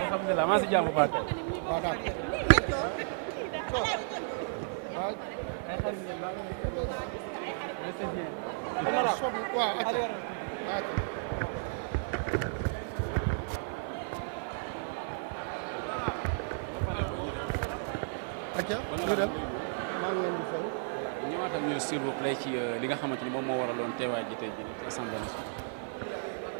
alhamdulilah maa si jàmm baat waaw daal waaw acca ñu dem maa ngi leen di fay. ñëwaatal ñu s'il vous plaît ci li nga xamante ni moom moo waraloon teewaay ji tey jii ci Assemblée nationale.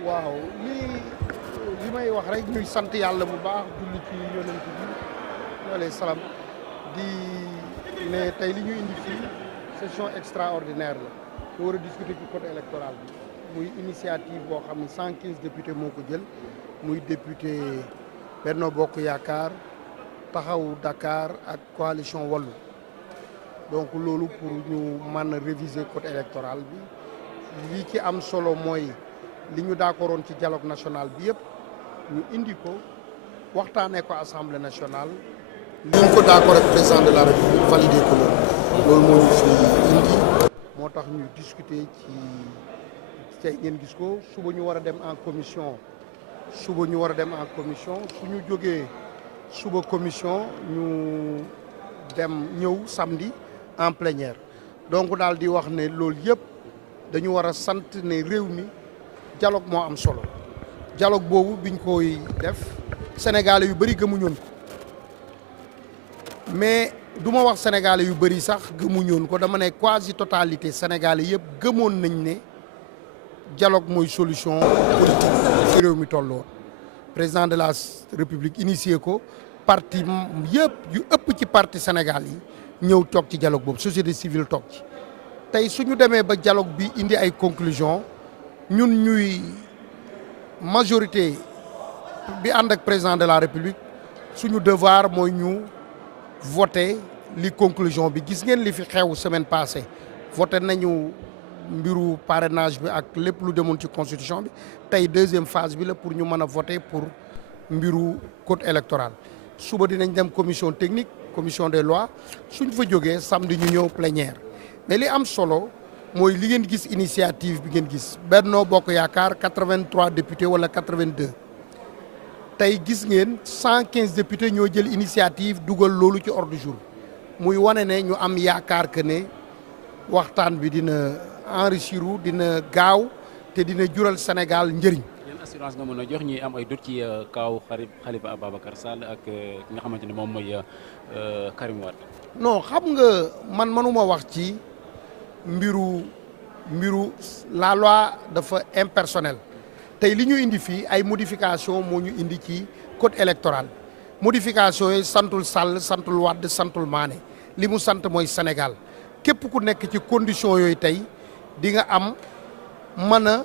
waaw li may wax rek ñuy sant yàlla bu baax julli ci yonent bi alayhi salaam di ne tey li ñu indi fii session extraordinaire la ñu war a discuter ci code électoral bi muy initiative boo xam ne 115 députés moo ko jël muy député Benno Bokk Yaakaar Taxawu Dakar ak coalition Wallu donc loolu pour ñu mën a réviser code électoral bi li ci am solo mooy li ñu d'accordoon ci dialogue national bi yëpp ñu indi ko waxtaanee ko assemblée nationale. li ñu ko d'accord ak président de la république validé ko loolu moo ñu fi indi. moo tax ñu discuter ci tey ngeen gis ko suba ñu war a dem en commission suñu jógee suba commission ñu dem ñëw samedi en plénière donc daal di wax ne loolu yëpp dañu war a sant ne réew mi. dialogue moo am solo dialogue boobu biñ koy def sénégalais yu bëri gëmuñoon ko mais du ma wax sénégalais yu bëri sax gëmuñoon ko dama ne quasi totalité sénégalais yëpp gëmoon nañ ne dialogue mooy solution politique ci réew mi tolloo président de la république initié ko parti yëpp yu ëpp ci parti Sénégal yi ñëw toog ci dialogue boobu société civile toog ci tey suñu demee ba dialogue bi indi ay conclusion ñun ñuy majorité bi ànd ak président de la république suñu devoir mooy ñu voter li conclusion bi gis ngeen li fi xew semaine passée voté nañu mbiru parrainage bi ak lépp lu demoon ci constitution bi tey deuxième phase bi la pour ñu mën a voter pour mbiru code électoral suba dinañ dem commission technique commission des lois suñ fa jógee samedi ñu ñëw plénière mais li am solo mooy li ngeen gis initiative bi ngeen gis Benno Bokk Yaakaar 83 députés wala 82 tey gis ngeen 115 députés ñoo jël initiative dugal loolu ci ordre du jour muy wane ne ñu am yaakaar que ne waxtaan bi dina enrichir dina gaaw te dina jural Sénégal njëriñ. yan assurance nga mën a jox ñi am ay doute ci kaw Khalifa Ababacar Sall ak ki nga xamante ni moom mooy Karim Wade. non xam nga man mënuma wax ci. mbiru la loi dafa impersonnel tey li ñu indi fii ay modification moo ñu indi ci code électoral modification yi santul Sall santul Wade santul Mané li mu sant mooy Sénégal képp ku nekk ci condition yooyu tey di nga am mën a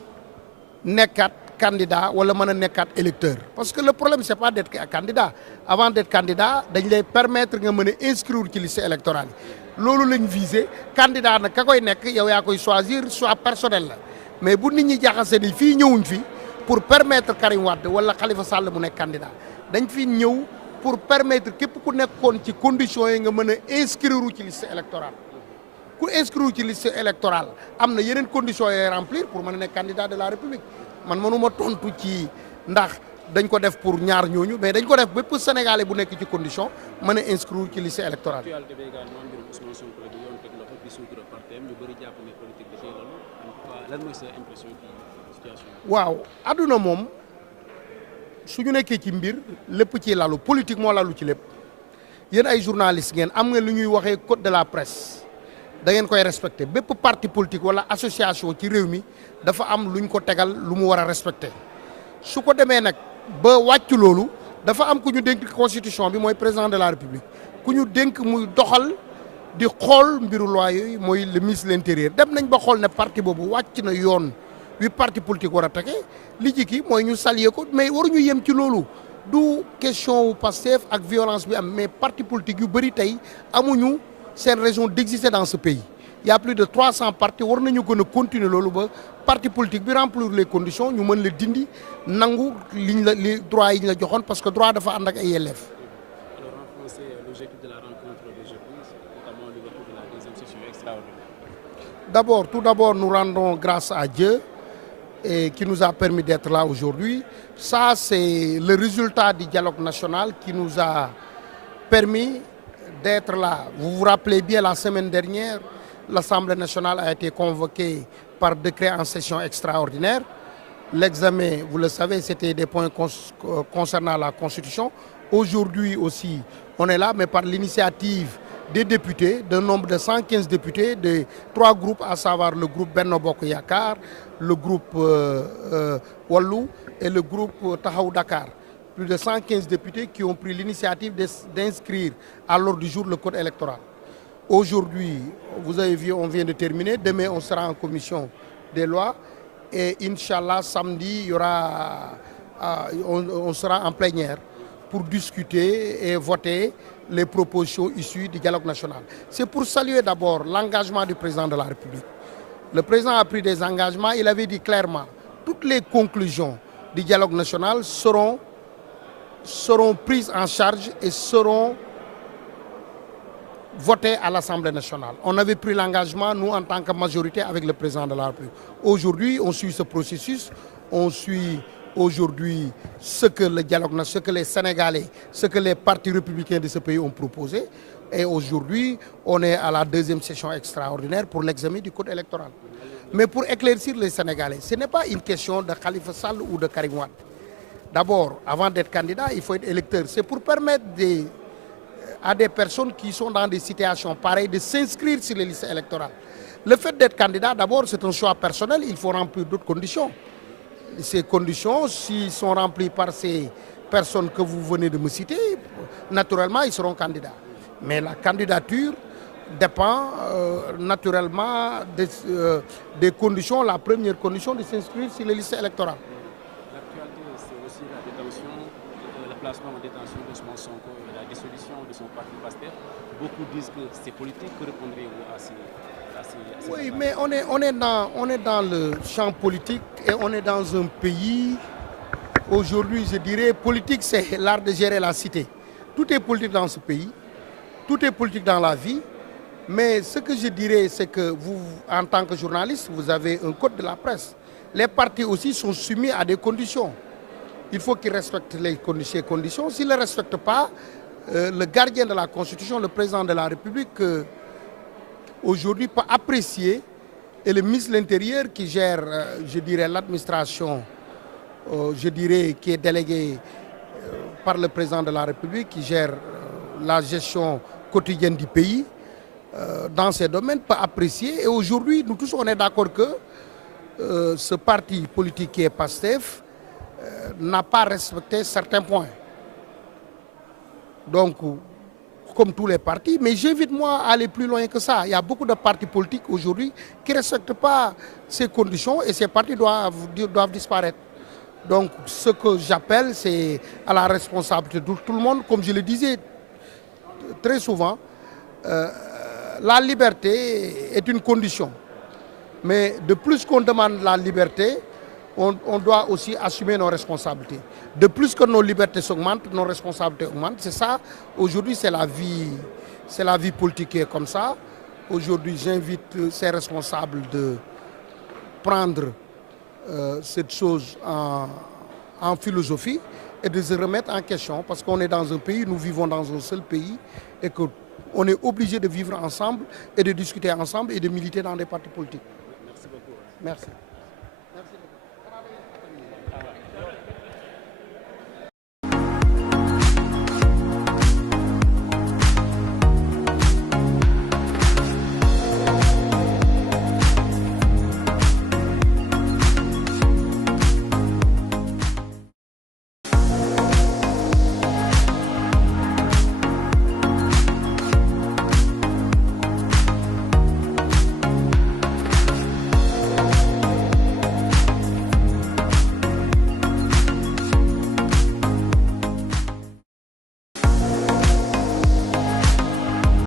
nekkaat candidat wala mën a nekkaat électeur parce que le problème c'est pas d'être candidat avant d'être candidat dañ lay permettre nga mën a inscrire ci liste électorale yi loolu lañ visé candidat nag ka koy nekk yow yaa koy choisir choix personnel la mais bu nit ñi jaxase ni fii ñëwuñ fi pour permettre Karim Wade wala Khalifa Sall mu nekk candidat dañ fi ñëw pour permettre képp ku nekkoon ci conditions yi nga mën a inscrire ci liste électorale ku inscrire ci liste électorale am na yeneen conditions yooyu remplir pour mën a nekk candidat de la République man mënuma tontu ci ndax dañ ko def pour ñaar ñooñu mais dañ ko def bépp Sénégalais bu nekk ci condition mën a inscrire ci liste électorale. waaw adduna moom su ñu nekkee ci mbir lépp ci lalu politique moo lalu ci lépp yéen ay journaliste ngeen am nga lu ñuy waxee code de la presse da ngeen koy respecté bépp parti politique wala association ci réew mi dafa am lu ñu ko tegal lu mu war a respecté su ko demee nag ba wàcc loolu dafa am ku ñu dénk constitution bi mooy président de la république ku ñu dénk muy doxal di xool mbiru loi yooyu mooy le ministre de l'intérieur dem nañ ba xool ne parti boobu wàcc na yoon wi parti politique war a tege li jikki mooy ñu saluer ko mais waruñu yem ci loolu du question wu Pastef ak violence bi am mais parti politique yu bëri tey amuñu seen raison d'exister dans ce pays il y a plus de 300 partis war nañu gën a continuer loolu ba parti politique bi remplir les conditions ñu mën la dindi nangu li droit yi ñu la joxoon parce que droit dafa ànd ak ay yelleef. Alors renforcer l'objectif de la rencontre d'aujourd'hui, notamment l'ouverture de la deuxième session extraordinaire. Tout d'abord nous rendons grâce à Dieu et qui nous a permis d'être là aujourd'hui. Ça, c'est le résultat du dialogue national qui nous a permis d'être là. Vous vous rappelez bien, la semaine dernière, l'Assemblée nationale a été convoquée par décret en session extraordinaire. L'examen, vous le savez, c'était des points concernant la Constitution. Aujourd'hui aussi, on est là, mais par l'initiative des députés, d'un nombre de 115 députés, de 3 groupes, à savoir le groupe Benno Bokk Yakaar, le groupe Wallu et le groupe Taxawu Dakar. Plus de 115 députés qui ont pris l'initiative d'inscrire à l'ordre du jour le code électoral. Aujourd'hui, vous avez vu, on vient de terminer. Demain, on sera en commission des lois. Et Inch'Allah, samedi, il y aura, on sera en plénière pour discuter et voter les propositions issues du dialogue national. C'est pour saluer d'abord l'engagement du président de la République. Le président a pris des engagements. Il avait dit clairement, toutes les conclusions du dialogue national seront prises en charge et seront votées à l'Assemblée nationale. On avait pris l'engagement, nous, en tant que majorité, avec le président de la République. Aujourd'hui, on suit ce processus, on suit aujourd'hui ce que le dialogue national, ce que les Sénégalais, ce que les partis républicains de ce pays ont proposé. Et aujourd'hui, on est à la deuxième session extraordinaire pour l'examen du code électoral. Mais pour éclaircir les Sénégalais, ce n'est pas une question de Khalifa Sall ou de Karim Wade. D'abord, avant d'être candidat, il faut être électeur. C'est pour permettre à des personnes qui sont dans des situations pareilles de s'inscrire sur les listes électorales. Le fait d'être candidat, d'abord, c'est un choix personnel. Il faut remplir d'autres conditions. Ces conditions, s'ils sont remplis par ces personnes que vous venez de me citer, naturellement, ils seront candidats. Mais la candidature dépend naturellement des conditions. La première condition de s'inscrire sur les listes électorales. L'actualité, c'est aussi la détention, le placement en détention d'Ousmane Sonko et la dissolution de son parti PASTEF. Beaucoup disent que c'est politique. Que répondrez-vous à ces Oui, mais on est dans le champ politique et on est dans un pays, aujourd'hui, je dirais, politique, c'est l'art de gérer la cité. Tout est politique dans ce pays, tout est politique dans la vie, mais ce que je dirais, c'est que vous, en tant que journaliste, vous avez un code de la presse. Les partis aussi sont soumis à des conditions. Il faut qu'ils respectent ces conditions. S'ils ne les respectent pas, le gardien de la Constitution, le président de la République, aujourd'hui peut apprécier, et le ministre de l'Intérieur qui gère, je dirais, l'administration, je dirais, qui est délégué par le président de la République, qui gère la gestion quotidienne du pays, dans ces domaines, peut apprécier. Et aujourd'hui, nous tous, on est d'accord que ce parti politique qui est PASTEF n'a pas respecté certains points. Donc, comme tous les partis, mais j'invite moi à aller plus loin que ça. Il y a beaucoup de partis politiques aujourd'hui qui ne respectent pas ces conditions et ces partis doivent disparaître. Donc ce que j'appelle, c'est à la responsabilité de tout le monde. Comme je le disais très souvent, la liberté est une condition. Mais de plus qu'on demande la liberté, on doit aussi assumer nos responsabilités. De plus que nos libertés s'augmentent, nos responsabilités augmentent. C'est ça, aujourd'hui, c'est la vie politique qui est comme ça. Aujourd'hui, j'invite ces responsables de prendre cette chose en philosophie et de se remettre en question. Parce qu'on est dans un pays, nous vivons dans un seul pays et qu'on est obligé de vivre ensemble et de discuter ensemble et de militer dans des partis politiques. Merci beaucoup. Merci.